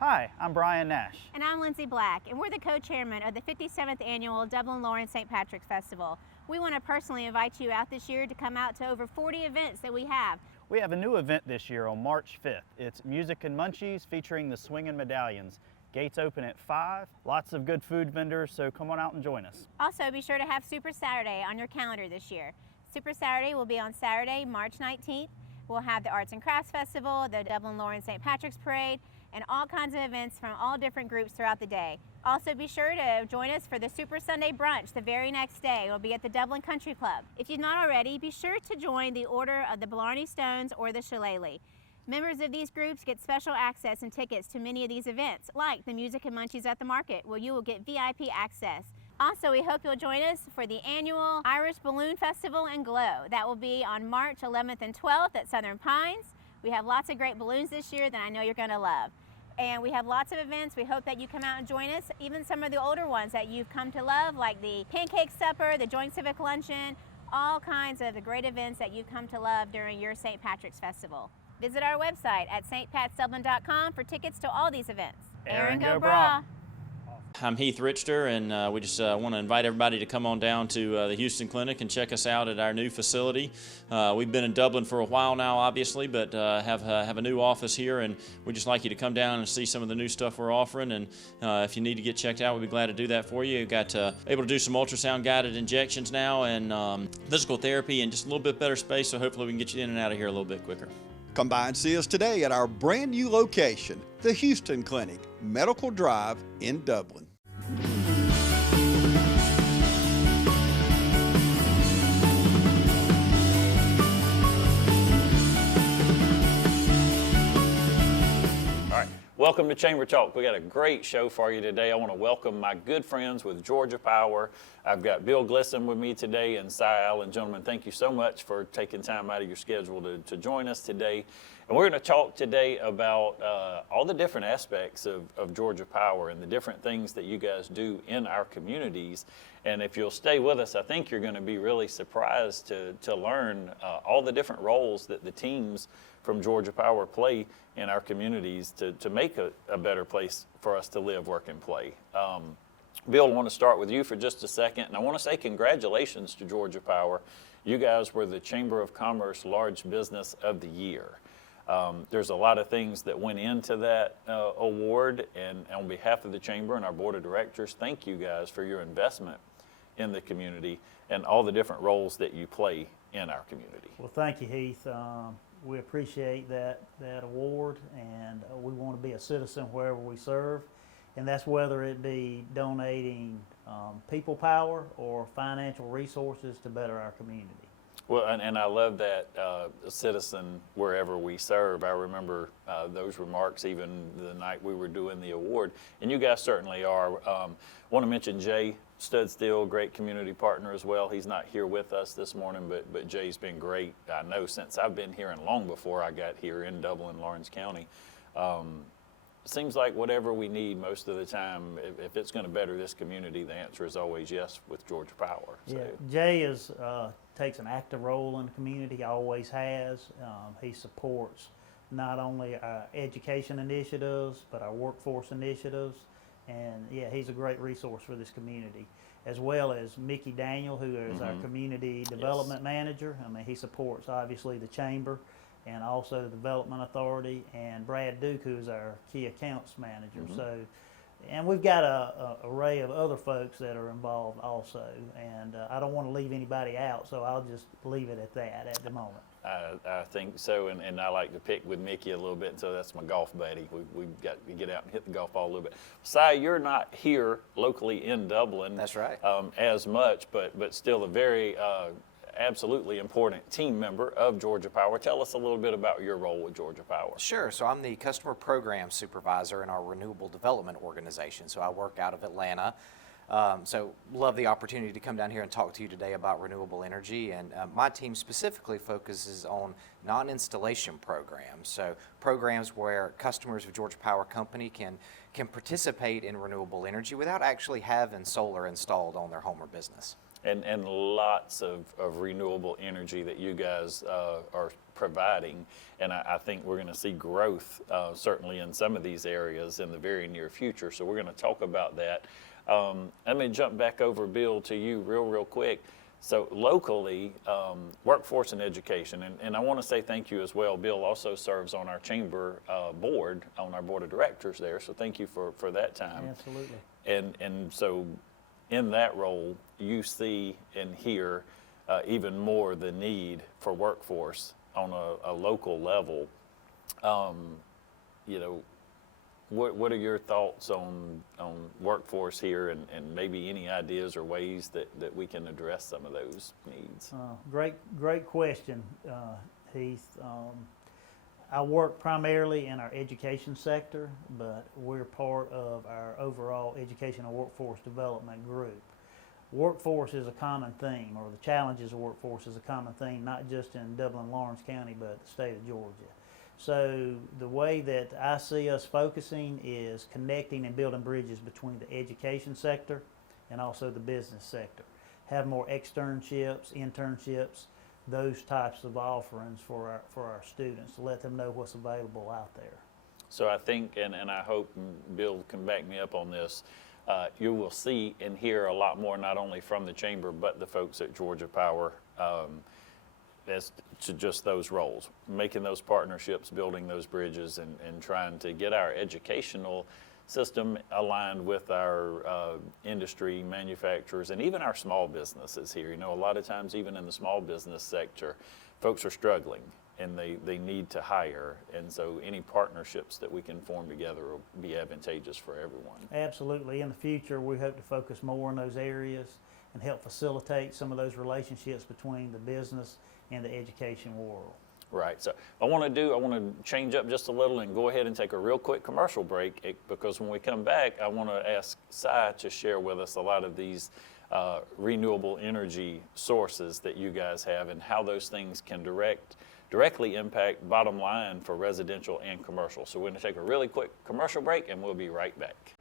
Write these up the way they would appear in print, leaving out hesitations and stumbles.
Hi, I'm Brian Nash. And I'm Lindsay Black, and we're the co-chairman of the 57th Annual Dublin-Lawrence St. Patrick's Festival. We want to personally invite you out this year to come out to over 40 events that we have. We have a new event this year on March 5th. It's Music and Munchies featuring the Swingin' Medallions. Gates open at 5, lots of good food vendors, so come on out and join us. Also, be sure to have Super Saturday on your calendar this year. Super Saturday will be on Saturday, March 19th. We'll have the Arts and Crafts Festival, the Dublin-Lawrence St. Patrick's Parade, and all kinds of events from all different groups throughout the day. Also, be sure to join us for the Super Sunday Brunch the very next day. It will be at the Dublin Country Club. If you've not already, be sure to join the Order of the Blarney Stones or the Shillelagh. Members of these groups get special access and tickets to many of these events, like the Music and Munchies at the Market, where you will get VIP access. Also, we hope you'll join us for the annual Irish Balloon Festival and Glow. That will be on March 11th and 12th at Southern Pines. We have lots of great balloons this year that I know you're going to love. And we have lots of events. We hope that you come out and join us, even some of the older ones that you've come to love, like the Pancake Supper, the Joint Civic Luncheon, all kinds of the great events that you've come to love during your St. Patrick's Festival. Visit our website at stpatsdublin.com for tickets to all these events. Aaron, go Brah! I'm Heath Richter, and we just want to invite everybody to come on down to the Houston Clinic and check us out at our new facility. We've been in Dublin for a while now, obviously, but have a new office here, and we'd just like you to come down and see some of the new stuff we're offering. And if you need to get checked out, we'd be glad to do that for you. We've got able to do some ultrasound-guided injections now, and physical therapy, and just a little bit better space, so hopefully we can get you in and out of here a little bit quicker. Come by and see us today at our brand new location, the Houston Clinic, Medical Drive in Dublin. Welcome to Chamber Talk. We got a great show for you today. I want to welcome my good friends with Georgia Power. I've got Bill Glisson with me today and Cy Allen. Gentlemen, thank you so much for taking time out of your schedule to join us today. And we're going to talk today about all the different aspects of Georgia Power and the different things that you guys do in our communities. And if you'll stay with us, I think you're going to be really surprised to learn all the different roles that the teams from Georgia Power play in our communities to make a better place for us to live, work, and play. Bill, I want to start with you for just a second, and I want to say congratulations to Georgia Power. You guys were the Chamber of Commerce Large Business of the Year. There's a lot of things that went into that award, and on behalf of the Chamber and our Board of Directors, thank you guys for your investment in the community and all the different roles that you play in our community. Well, thank you, Heath. We appreciate that award, and we want to be a citizen wherever we serve, and that's whether it be donating people power or financial resources to better our community. Well, and I love that citizen wherever we serve. I remember those remarks even the night we were doing the award, and you guys certainly are. Want to mention Jay Studstill, great community partner as well. He's not here with us this morning, but Jay's been great. I know since I've been here and long before I got here in Dublin, Lawrence County. Seems like whatever we need most of the time, if it's going to better this community, the answer is always yes with Georgia Power. So. Yeah, Jay takes an active role in the community, always has. He supports not only our education initiatives, but our workforce initiatives. And yeah, he's a great resource for this community, as well as Mickey Daniel, who is our community development manager. I mean, he supports obviously the Chamber and also the Development Authority, and Brad Duke, who is our key accounts manager. So, and we've got a array of other folks that are involved also, and I don't want to leave anybody out, so I'll just leave it at that at the moment. I think so, and I like to pick with Mickey a little bit, so that's my golf buddy. We've got to get out and hit the golf ball a little bit. Si, you're not here locally in Dublin. That's right. As much, but still a very absolutely important team member of Georgia Power. Tell us a little bit about your role with Georgia Power. Sure. So I'm the customer program supervisor in our renewable development organization. So I work out of Atlanta. So love the opportunity to come down here and talk to you today about renewable energy. And my team specifically focuses on non-installation programs. So programs where customers of Georgia Power Company can participate in renewable energy without actually having solar installed on their home or business. And lots of renewable energy that you guys are providing. And I think we're going to see growth certainly in some of these areas in the very near future. So we're going to talk about that. Let me jump back over, Bill, to you real quick. So locally, workforce and education, and I want to say thank you as well. Bill also serves on our chamber board, on our board of directors there, so thank you for that time. Absolutely. And so in that role, you see and hear even more the need for workforce on a local level. You know, what are your thoughts on workforce here, and maybe any ideas or ways that we can address some of those needs? Great question, Heath. I work primarily in our education sector, but we're part of our overall education and workforce development group. Workforce is a common theme, or the challenges of workforce is a common theme, not just in Dublin, Lawrence County, but the state of Georgia. So the way that I see us focusing is connecting and building bridges between the education sector and also the business sector. Have more externships, internships, those types of offerings for our students to let them know what's available out there. So I think, and I hope Bill can back me up on this, you will see and hear a lot more, not only from the chamber, but the folks at Georgia Power, as to just those roles, making those partnerships, building those bridges, and trying to get our educational system aligned with our industry, manufacturers, and even our small businesses here. You know, a lot of times, even in the small business sector, folks are struggling and they need to hire. And so any partnerships that we can form together will be advantageous for everyone. Absolutely. In the future, we hope to focus more on those areas and help facilitate some of those relationships between the business and the education world. Right. So I want to change up just a little and go ahead and take a real quick commercial break, because when we come back, I want to ask Cy to share with us a lot of these renewable energy sources that you guys have and how those things can directly impact bottom line for residential and commercial. So we're going to take a really quick commercial break and we'll be right back.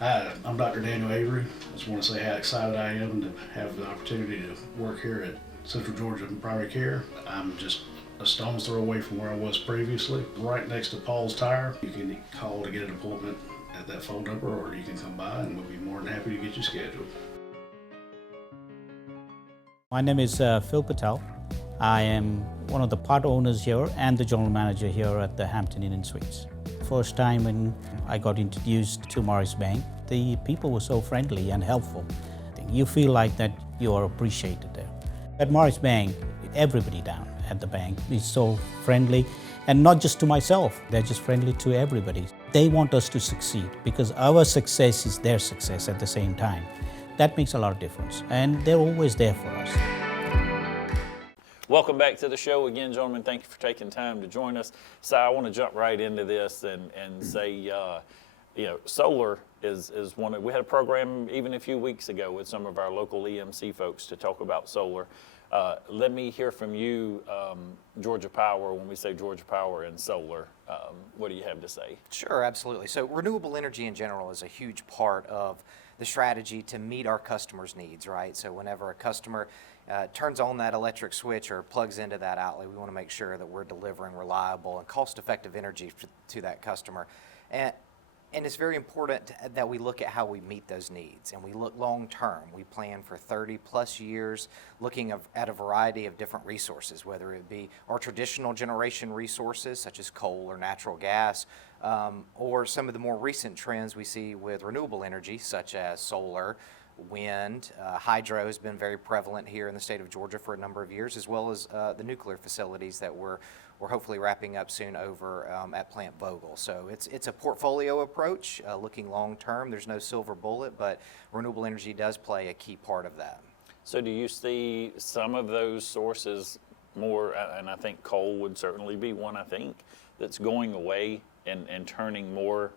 Hi, I'm Dr. Daniel Avery. I just want to say how excited I am to have the opportunity to work here at Central Georgia Primary Care. I'm just a stone's throw away from where I was previously, right next to Paul's Tire. You can call to get an appointment at that phone number, or you can come by and we'll be more than happy to get you scheduled. My name is Phil Patel. I am one of the part owners here and the general manager here at the Hampton Inn and Suites. First time when I got introduced to Morris Bank, the people were so friendly and helpful. You feel like that you are appreciated there. At Morris Bank, everybody down at the bank is so friendly, and not just to myself, they're just friendly to everybody. They want us to succeed because our success is their success at the same time. That makes a lot of difference, and they're always there for us. Welcome back to the show again, gentlemen. Thank you for taking time to join us. So I want to jump right into this and say, you know, solar is one of, we had a program even a few weeks ago with some of our local EMC folks to talk about solar. Let me hear from you, Georgia Power. When we say Georgia Power and solar, what do you have to say? Sure, absolutely. So renewable energy in general is a huge part of the strategy to meet our customers' needs, right? So whenever a customer turns on that electric switch or plugs into that outlet, we want to make sure that we're delivering reliable and cost-effective energy to that customer. And it's very important that we look at how we meet those needs, and we look long-term. We plan for 30-plus years, looking at a variety of different resources, whether it be our traditional generation resources, such as coal or natural gas, or some of the more recent trends we see with renewable energy, such as solar, wind. Hydro has been very prevalent here in the state of Georgia for a number of years, as well as the nuclear facilities that we're hopefully wrapping up soon over at Plant Vogel. So it's a portfolio approach, looking long term. There's no silver bullet, but renewable energy does play a key part of that. So do you see some of those sources more, and I think coal would certainly be one, I think, that's going away and turning more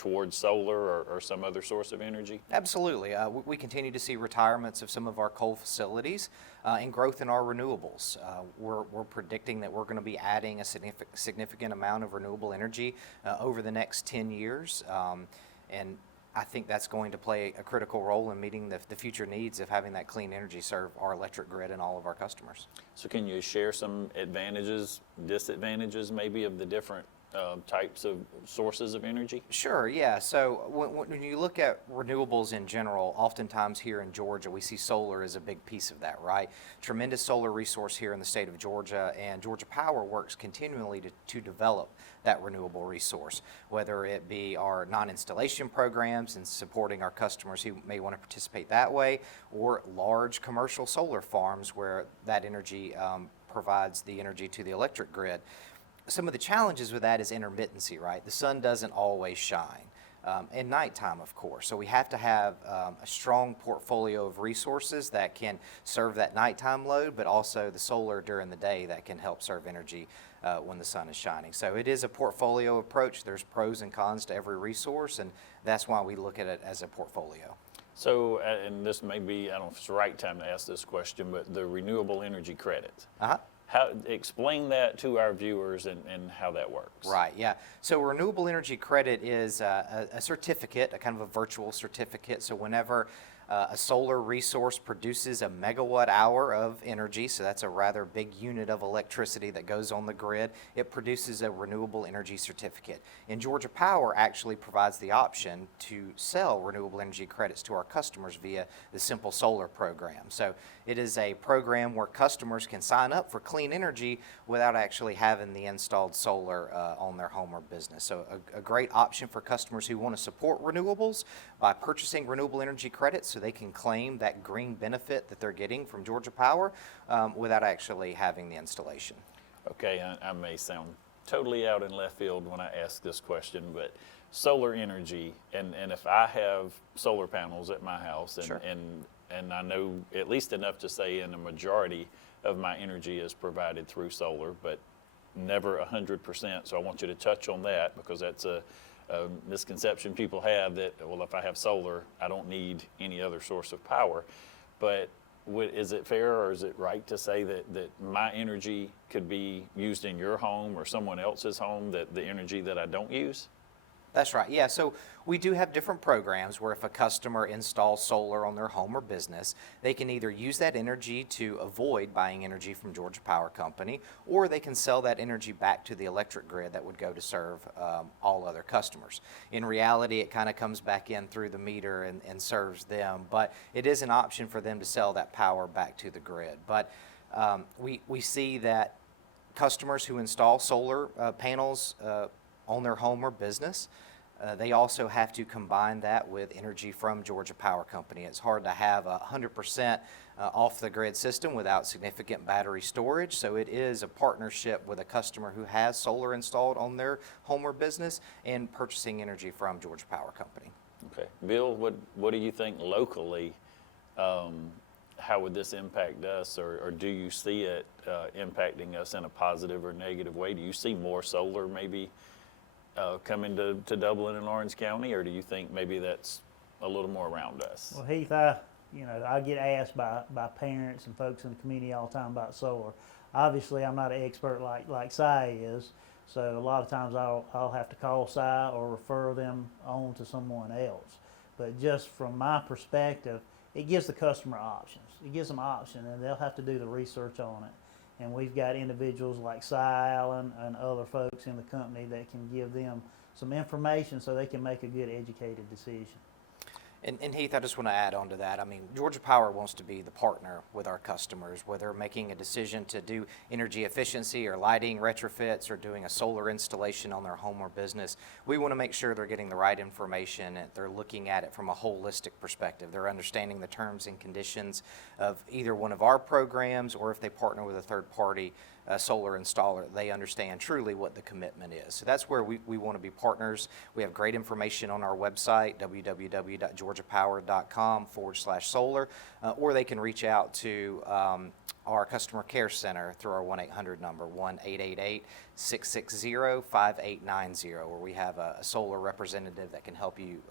towards solar or some other source of energy? Absolutely. We continue to see retirements of some of our coal facilities and growth in our renewables. We're predicting that we're going to be adding a significant amount of renewable energy over the next 10 years. And I think that's going to play a critical role in meeting the future needs of having that clean energy serve our electric grid and all of our customers. So can you share some advantages, disadvantages maybe of the different types of sources of energy? Sure, yeah. So when you look at renewables in general, oftentimes here in Georgia, we see solar as a big piece of that, right? Tremendous solar resource here in the state of Georgia, and Georgia Power works continually to develop that renewable resource, whether it be our non-installation programs and supporting our customers who may want to participate that way, or large commercial solar farms where that energy provides the energy to the electric grid. Some of the challenges with that is intermittency, right? The sun doesn't always shine. And nighttime, of course. So we have to have a strong portfolio of resources that can serve that nighttime load, but also the solar during the day that can help serve energy when the sun is shining. So it is a portfolio approach. There's pros and cons to every resource, and that's why we look at it as a portfolio. So, and this may be, I don't know if it's the right time to ask this question, but the renewable energy credit. Explain that to our viewers and how that works. Right, yeah. So renewable energy credit is a certificate, a kind of a virtual certificate. So whenever a solar resource produces a megawatt hour of energy, so that's a rather big unit of electricity that goes on the grid, it produces a renewable energy certificate. And Georgia Power actually provides the option to sell renewable energy credits to our customers via the Simple Solar program. So it is a program where customers can sign up for clean energy without actually having the installed solar on their home or business. So a great option for customers who want to support renewables by purchasing renewable energy credits so they can claim that green benefit that they're getting from Georgia Power without actually having the installation. Okay, I may sound totally out in left field when I ask this question, but solar energy, and if I have solar panels at my house, and, Sure. and I know at least enough to say in a majority of my energy is provided through solar, but never 100%. So I want you to touch on that, because that's a misconception people have that, well, if I have solar, I don't need any other source of power. But is it fair or is it right to say that my energy could be used in your home or someone else's home, that the energy that I don't use? That's right. Yeah, so we do have different programs where if a customer installs solar on their home or business, they can either use that energy to avoid buying energy from Georgia Power Company, or they can sell that energy back to the electric grid that would go to serve all other customers. In reality, it kind of comes back in through the meter and serves them, but it is an option for them to sell that power back to the grid. But we see that customers who install solar panels on their home or business, they also have to combine that with energy from Georgia Power Company. It's hard to have 100% off-the-grid system without significant battery storage, so it is a partnership with a customer who has solar installed on their home or business and purchasing energy from Georgia Power Company. Okay. Bill, what do you think locally? How would this impact us, or do you see it impacting us in a positive or negative way? Do you see more solar maybe coming to Dublin and Lawrence County, or do you think maybe that's a little more around us? Well, Heath, I get asked by parents and folks in the community all the time about solar. Obviously, I'm not an expert like Si is, so a lot of times I'll have to call Si or refer them on to someone else. But just from my perspective, it gives the customer options. It gives them option, and they'll have to do the research on it. And we've got individuals like Si Allen and other folks in the company that can give them some information so they can make a good educated decision. And Heath, I just want to add on to that. I mean, Georgia Power wants to be the partner with our customers, whether they're making a decision to do energy efficiency or lighting retrofits or doing a solar installation on their home or business. We want to make sure they're getting the right information and they're looking at it from a holistic perspective. They're understanding the terms and conditions of either one of our programs, or if they partner with a third party, solar installer, they understand truly what the commitment is. So that's where we want to be partners. We have great information on our website, www.georgiapower.com/solar, or they can reach out to our customer care center through our 1-800 number, 1-888-660-5890, where we have a solar representative that can help you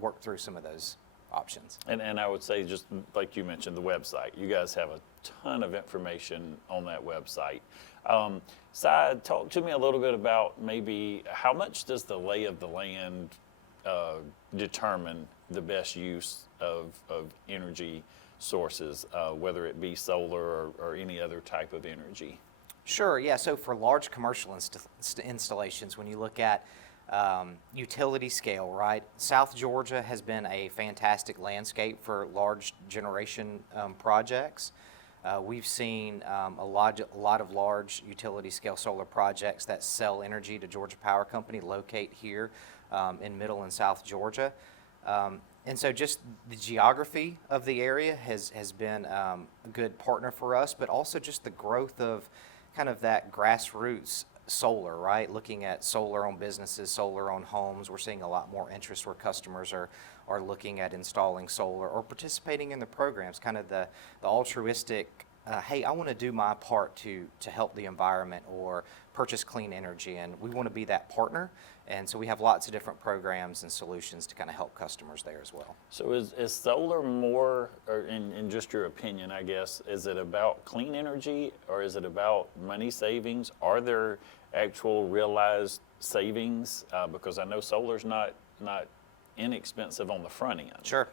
work through some of those options. And I would say, just like you mentioned, the website. You guys have a ton of information on that website. Si, talk to me a little bit about maybe how much does the lay of the land determine the best use of energy sources, whether it be solar or any other type of energy? Sure, yeah. So for large commercial installations, when you look at utility scale, right? South Georgia has been a fantastic landscape for large generation projects. We've seen a lot of large utility scale solar projects that sell energy to Georgia Power Company locate here in Middle and South Georgia. And so just the geography of the area has been a good partner for us, but also just the growth of kind of that grassroots solar, right? Looking at solar-owned businesses, solar-owned homes. We're seeing a lot more interest where customers are looking at installing solar or participating in the programs, kind of the altruistic, hey, I want to do my part to help the environment or purchase clean energy, and we want to be that partner. And so we have lots of different programs and solutions to kind of help customers there as well. So is solar more, or in just your opinion, I guess, is it about clean energy or is it about money savings? Are there actual realized savings? Because I know solar's not inexpensive on the front end. Sure.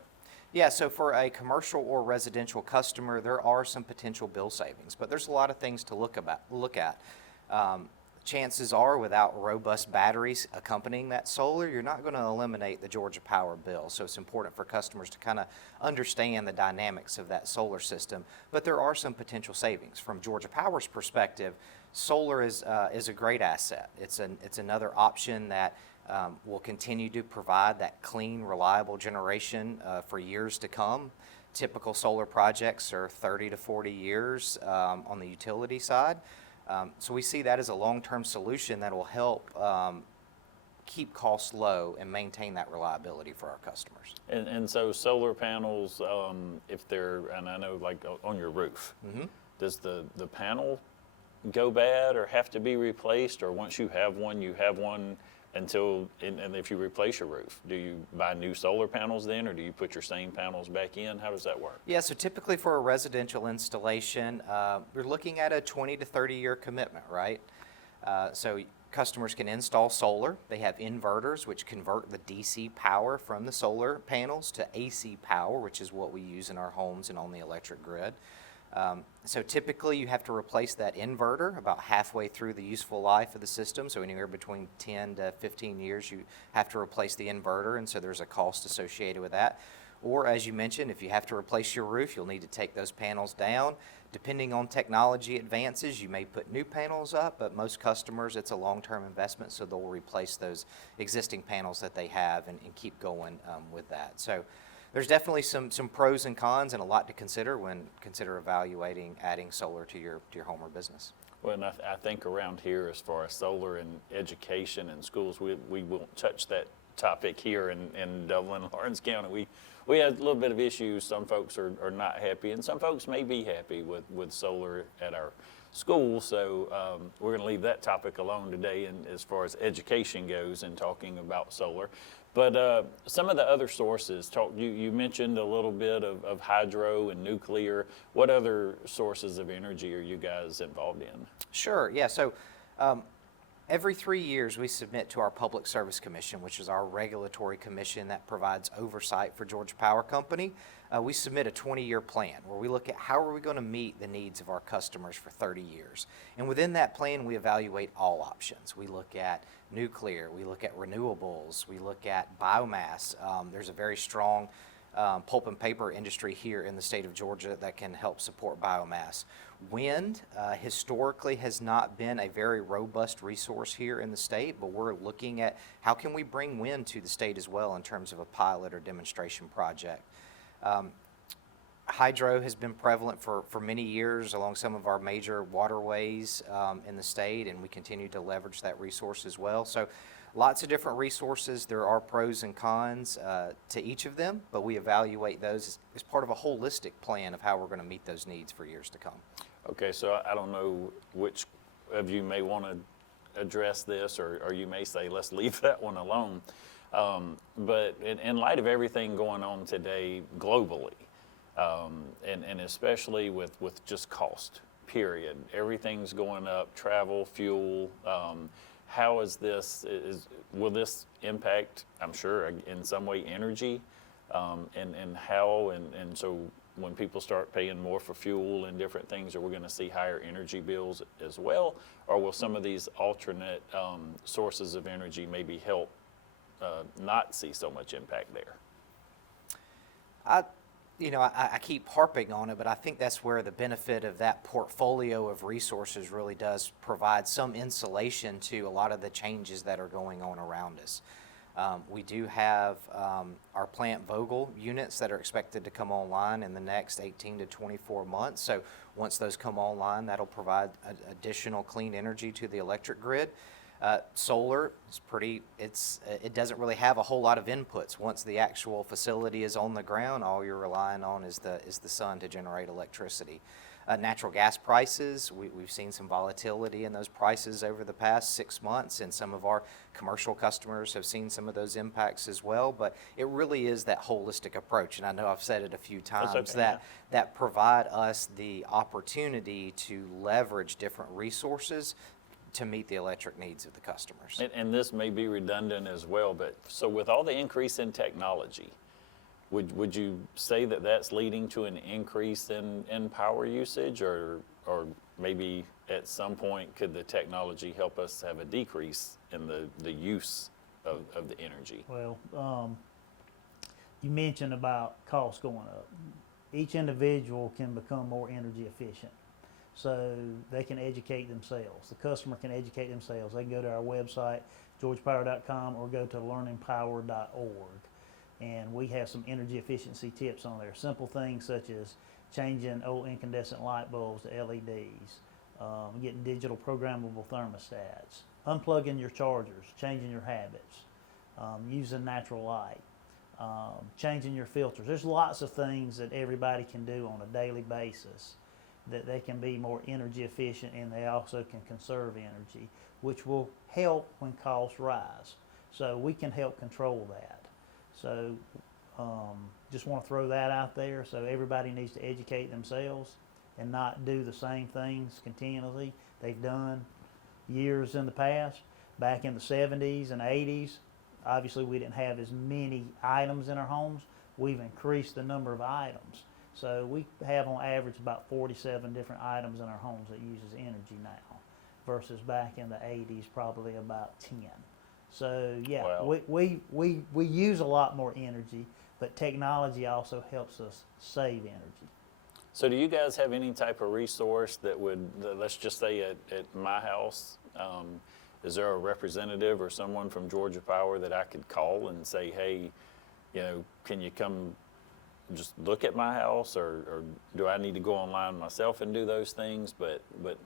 Yeah, so for a commercial or residential customer, there are some potential bill savings, but there's a lot of things to look at. Chances are, without robust batteries accompanying that solar, you're not going to eliminate the Georgia Power bill. So it's important for customers to kind of understand the dynamics of that solar system. But there are some potential savings. From Georgia Power's perspective, solar is a great asset. It's another option that will continue to provide that clean, reliable generation for years to come. Typical solar projects are 30 to 40 years on the utility side. So we see that as a long-term solution that will help keep costs low and maintain that reliability for our customers. And so solar panels, if they're, and I know like on your roof, does the panel go bad or have to be replaced, or once you have one until, and if you replace your roof, do you buy new solar panels then, or do you put your same panels back in? How does that work? Yeah, so typically for a residential installation, you're looking at a 20 to 30 year commitment, right? So customers can install solar. They have inverters, which convert the DC power from the solar panels to AC power, which is what we use in our homes and on the electric grid. So typically you have to replace that inverter about halfway through the useful life of the system. So anywhere between 10 to 15 years you have to replace the inverter, and so there's a cost associated with that. Or as you mentioned, if you have to replace your roof, you'll need to take those panels down. Depending on technology advances, you may put new panels up, but most customers, it's a long-term investment, so they'll replace those existing panels that they have and keep going with that. So there's definitely some pros and cons and a lot to consider when evaluating adding solar to your home or business. Well, and I think around here, as far as solar and education and schools, we won't touch that topic here in Dublin, Lawrence County. We have a little bit of issues. Some folks are not happy, and some folks may be happy with solar at our school. So we're going to leave that topic alone today, and as far as education goes and talking about solar. But some of the other sources, you mentioned a little bit of hydro and nuclear. What other sources of energy are you guys involved in? Sure, yeah. So every 3 years we submit to our Public Service Commission, which is our regulatory commission that provides oversight for Georgia Power Company. We submit a 20-year plan where we look at how are we going to meet the needs of our customers for 30 years. And within that plan, we evaluate all options. We look at nuclear, we look at renewables, we look at biomass. There's a very strong pulp and paper industry here in the state of Georgia that can help support biomass. Wind historically has not been a very robust resource here in the state, but we're looking at how can we bring wind to the state as well in terms of a pilot or demonstration project. hydro has been prevalent for many years along some of our major waterways in the state, and we continue to leverage that resource as well. So lots of different resources. There are pros and cons to each of them, but we evaluate those as part of a holistic plan of how we're going to meet those needs for years to come. Okay, so I don't know which of you may want to address this, or you may say, let's leave that one alone. But in light of everything going on today globally, and especially with just cost, period, everything's going up, travel, fuel, how is this, will this impact, I'm sure, in some way, energy, and how, and so when people start paying more for fuel and different things, are we going to see higher energy bills as well, or will some of these alternate sources of energy maybe help not see so much impact there? I keep harping on it, but I think that's where the benefit of that portfolio of resources really does provide some insulation to a lot of the changes that are going on around us. We do have our Plant Vogtle units that are expected to come online in the next 18 to 24 months. So once those come online, that'll provide additional clean energy to the electric grid. Solar is it doesn't really have a whole lot of inputs. Once the actual facility is on the ground, all you're relying on is the sun to generate electricity. Natural gas prices, we've seen some volatility in those prices over the past 6 months, and some of our commercial customers have seen some of those impacts as well, but it really is that holistic approach, and I know I've said it a few times, that provide us the opportunity to leverage different resources to meet the electric needs of the customers. And this may be redundant as well, but so with all the increase in technology, would you say that that's leading to an increase in power usage, or maybe at some point could the technology help us have a decrease in the use of the energy? Well, you mentioned about costs going up. Each individual can become more energy efficient, so they can educate themselves. The customer can educate themselves. They can go to our website, georgiapower.com, or go to learningpower.org. And we have some energy efficiency tips on there. Simple things such as changing old incandescent light bulbs to LEDs, getting digital programmable thermostats, unplugging your chargers, changing your habits, using natural light, changing your filters. There's lots of things that everybody can do on a daily basis that they can be more energy efficient, and they also can conserve energy, which will help when costs rise. So we can help control that. So just want to throw that out there. So everybody needs to educate themselves and not do the same things continually they've done years in the past. Back in the 70s and 80s, obviously we didn't have as many items in our homes. We've increased the number of items. So we have on average about 47 different items in our homes that uses energy now, versus back in the 80s probably about 10. So yeah, wow. we use a lot more energy, but technology also helps us save energy. So do you guys have any type of resource that would, let's just say at my house, is there a representative or someone from Georgia Power that I could call and say, hey, can you come just look at my house, or do I need to go online myself and do those things? But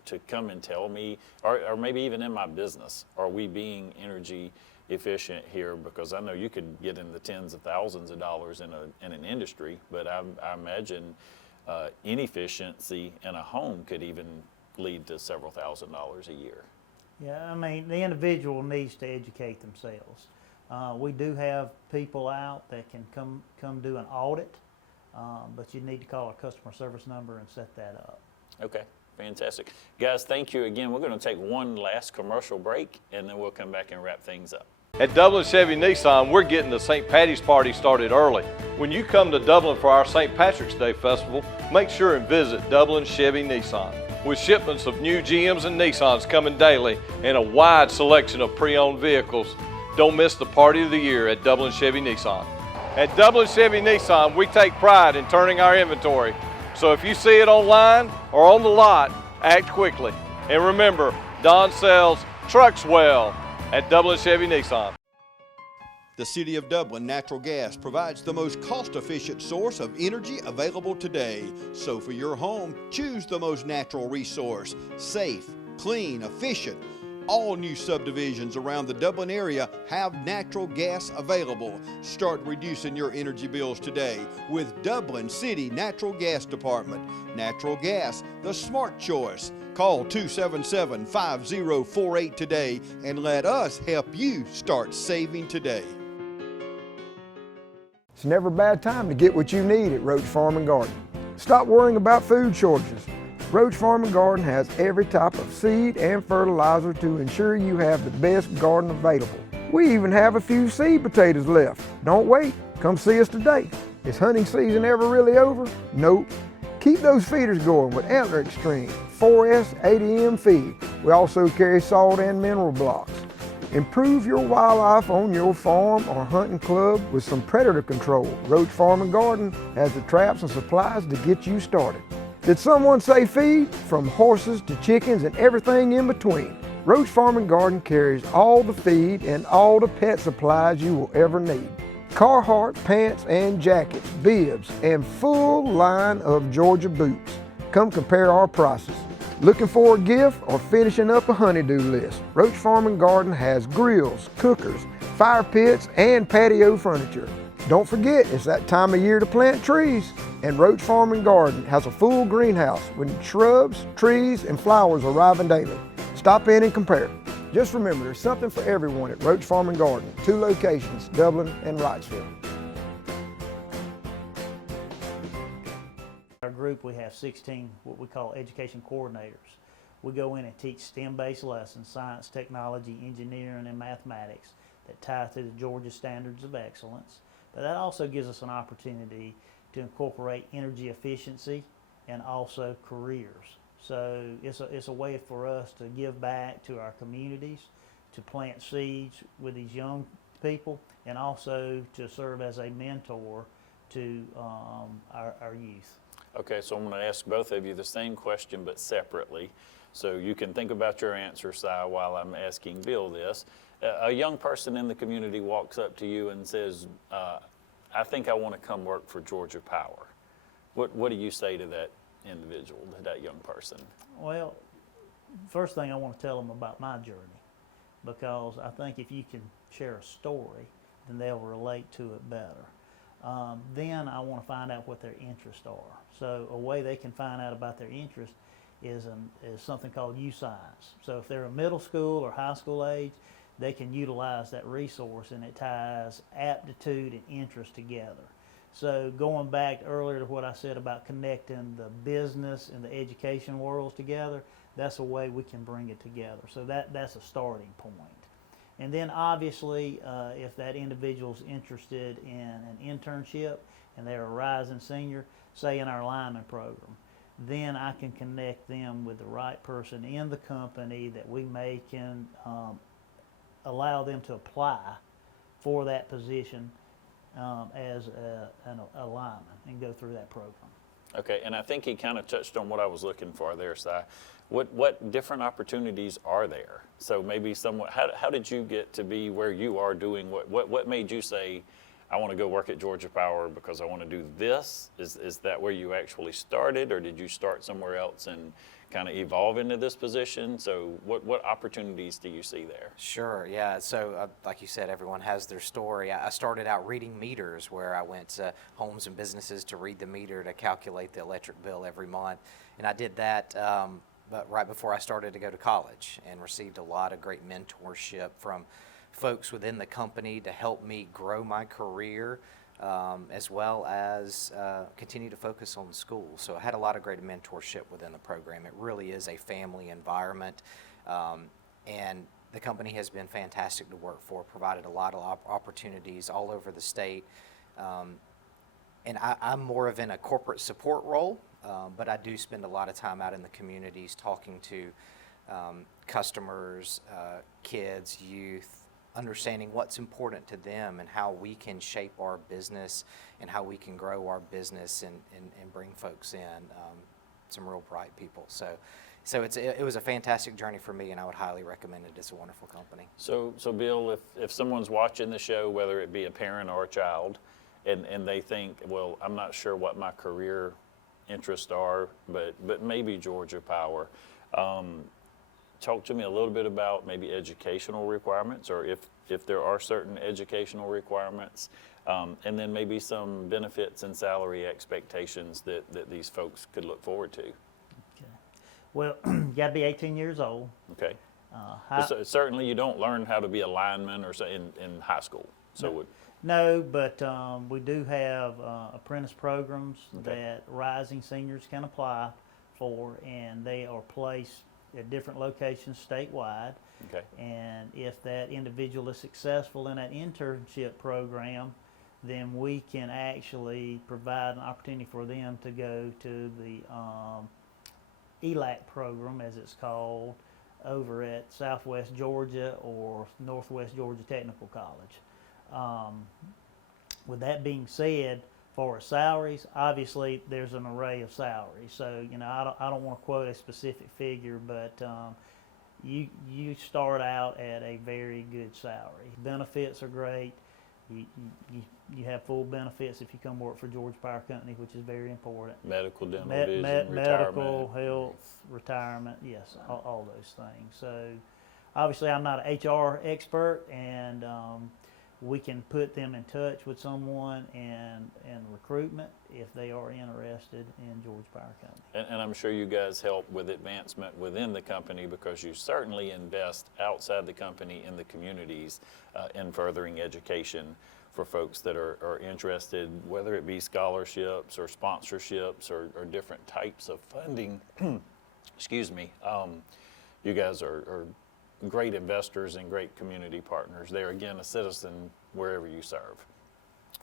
to come and tell me, or maybe even in my business, are we being energy efficient here? Because I know you could get in the tens of thousands of dollars in an industry, but I imagine inefficiency in a home could even lead to several $1,000s a year. Yeah, I mean, the individual needs to educate themselves. We do have people out that can come do an audit. But you need to call our customer service number and set that up. Okay, fantastic. Guys, thank you again. We're going to take one last commercial break, and then we'll come back and wrap things up. At Dublin Chevy Nissan, we're getting the St. Patty's Party started early. When you come to Dublin for our St. Patrick's Day Festival, make sure and visit Dublin Chevy Nissan. With shipments of new GMs and Nissans coming daily and a wide selection of pre-owned vehicles, don't miss the party of the year at Dublin Chevy Nissan. At Dublin Chevy Nissan, we take pride in turning our inventory. So if you see it online or on the lot, act quickly. And remember, Don sells trucks well at Dublin Chevy Nissan. The City of Dublin Natural Gas provides the most cost-efficient source of energy available today. So for your home, choose the most natural resource. Safe, clean, efficient. All new subdivisions around the Dublin area have natural gas available. Start reducing your energy bills today with Dublin City Natural Gas Department. Natural gas, the smart choice. Call 277-5048 today and let us help you start saving today. It's never a bad time to get what you need at Roach Farm and Garden. Stop worrying about food shortages. Roach Farm and Garden has every type of seed and fertilizer to ensure you have the best garden available. We even have a few seed potatoes left. Don't wait, come see us today. Is hunting season ever really over? Nope. Keep those feeders going with Antler Extreme 4S 80M feed. We also carry salt and mineral blocks. Improve your wildlife on your farm or hunting club with some predator control. Roach Farm and Garden has the traps and supplies to get you started. Did someone say feed? From horses to chickens and everything in between. Roach Farm and Garden carries all the feed and all the pet supplies you will ever need. Carhartt pants and jackets, bibs, and full line of Georgia boots. Come compare our prices. Looking for a gift or finishing up a honey-do list? Roach Farm and Garden has grills, cookers, fire pits, and patio furniture. Don't forget, it's that time of year to plant trees. And Roach Farm and Garden has a full greenhouse with shrubs, trees, and flowers arriving daily. Stop in and compare. Just remember, there's something for everyone at Roach Farm and Garden. 2 locations, Dublin and Wrightsville. Our group, we have 16 what we call education coordinators. We go in and teach STEM-based lessons, science, technology, engineering, and mathematics that tie to the Georgia Standards of Excellence. But that also gives us an opportunity to incorporate energy efficiency and also careers. So it's a way for us to give back to our communities, to plant seeds with these young people, and also to serve as a mentor to our youth. Okay, so I'm going to ask both of you the same question but separately. So you can think about your answer, Si, while I'm asking Bill this. A young person in the community walks up to you and says, I think I want to come work for Georgia Power. What do you say to that individual, to that young person? Well, first thing I want to tell them about my journey, because I think if you can share a story, then they'll relate to it better. Then I want to find out what their interests are. So a way they can find out about their interest is something called U-Science. So if they're a middle school or high school age, they can utilize that resource, and it ties aptitude and interest together. So going back earlier to what I said about connecting the business and the education worlds together, that's a way we can bring it together. So that's a starting point. And then obviously, if that individual's interested in an internship and they're a rising senior, say in our lineman program, then I can connect them with the right person in the company that we can allow them to apply for that position as a lineman and go through that program. Okay, and I think he kind of touched on what I was looking for there, Si. What different opportunities are there? So maybe somewhat, how did you get to be where you are doing what made you say, I want to go work at Georgia Power because I want to do this? Is that where you actually started, or did you start somewhere else and kind of evolve into this position? So what opportunities do you see there? Sure, yeah. So like you said, everyone has their story. I started out reading meters, where I went to homes and businesses to read the meter to calculate the electric bill every month. And I did that but right before I started to go to college, and received a lot of great mentorship from folks within the company to help me grow my career, as well as continue to focus on school. So I had a lot of great mentorship within the program. It really is a family environment, and the company has been fantastic to work for, provided a lot of opportunities all over the state. And I'm more of in a corporate support role, but I do spend a lot of time out in the communities talking to customers, kids, youth, understanding what's important to them and how we can shape our business and how we can grow our business and bring folks in, some real bright people. So So it was a fantastic journey for me, and I would highly recommend it. It's a wonderful company. So Bill, if someone's watching the show, whether it be a parent or a child, and they think, well, I'm not sure what my career interests are, but maybe Georgia Power, talk to me a little bit about maybe educational requirements, or if there are certain educational requirements, and then maybe some benefits and salary expectations that these folks could look forward to. Well, you got to be 18 years old. Okay. Certainly, you don't learn how to be a lineman or so in high school. So no, but we do have apprentice programs that rising seniors can apply for, and they are placed at different locations statewide. Okay. And if that individual is successful in that internship program, then we can actually provide an opportunity for them to go to the ELAC program, as it's called, over at Southwest Georgia or Northwest Georgia Technical College. With that being said, for salaries, obviously there's an array of salaries. So, you know, I don't want to quote a specific figure, but you start out at a very good salary. Benefits are great. You have full benefits if you come work for Georgia Power Company, which is very important. Medical, dental, vision, medical, retirement. health, retirement, yes, all those things. So obviously I'm not an HR expert, and we can put them in touch with someone in recruitment if they are interested in Georgia Power Company. And I'm sure you guys help with advancement within the company, because you certainly invest outside the company in the communities in furthering education for folks that are interested, whether it be scholarships or sponsorships or different types of funding. Excuse me. You guys are great investors and great community partners. They're, again, a citizen wherever you serve.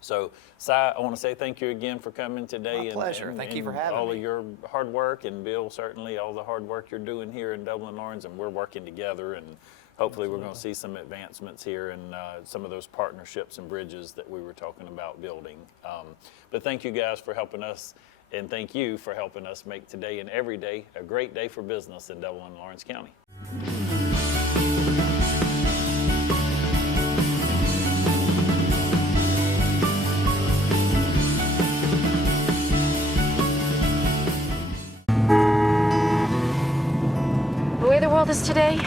So, Si, I want to say thank you again for coming today. My pleasure. Thank you for having all me. of your hard work, and Bill, certainly all the hard work you're doing here in Dublin, Lawrence, and we're working together, and hopefully we're going to see some advancements here and some of those partnerships and bridges that we were talking about building. But thank you guys for helping us, and thank you for helping us make today and every day a great day for business in Dublin and Lawrence County. The way the world is today,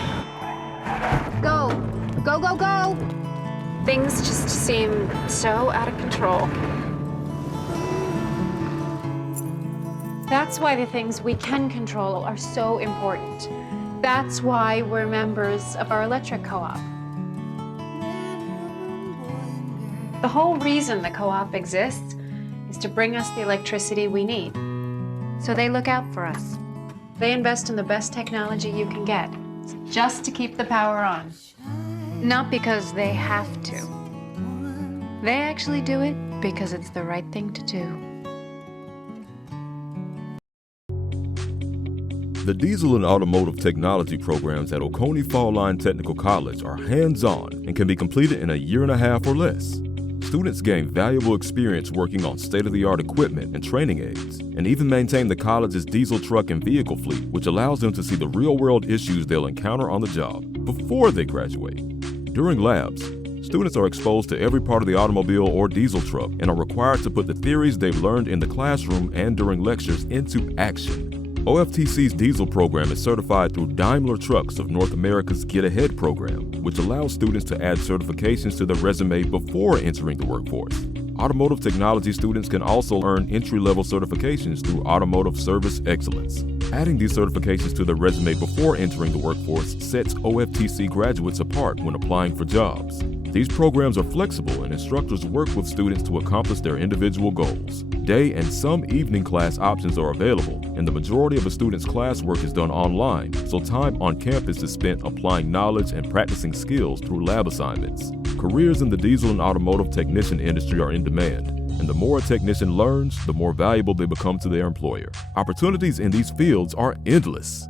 Go, go, go, go. things just seem so out of control. That's why the things we can control are so important. That's why we're members of our electric co-op. The whole reason the co-op exists is to bring us the electricity we need. So they look out for us. They invest in the best technology you can get, just to keep the power on. Not because they have to. They actually do it because it's the right thing to do. The diesel and automotive technology programs at Oconee Fall Line Technical College are hands-on and can be completed in a year and a half or less. Students gain valuable experience working on state-of-the-art equipment and training aids, and even maintain the college's diesel truck and vehicle fleet, which allows them to see the real-world issues they'll encounter on the job before they graduate. During labs, students are exposed to every part of the automobile or diesel truck and are required to put the theories they've learned in the classroom and during lectures into action. OFTC's diesel program is certified through Daimler Trucks of North America's Get Ahead program, which allows students to add certifications to their resume before entering the workforce. Automotive technology students can also earn entry-level certifications through Automotive Service Excellence. Adding these certifications to their resume before entering the workforce sets OFTC graduates apart when applying for jobs. These programs are flexible, and instructors work with students to accomplish their individual goals. Day and some evening class options are available, and the majority of a student's classwork is done online, so time on campus is spent applying knowledge and practicing skills through lab assignments. Careers in the diesel and automotive technician industry are in demand, and the more a technician learns, the more valuable they become to their employer. Opportunities in these fields are endless.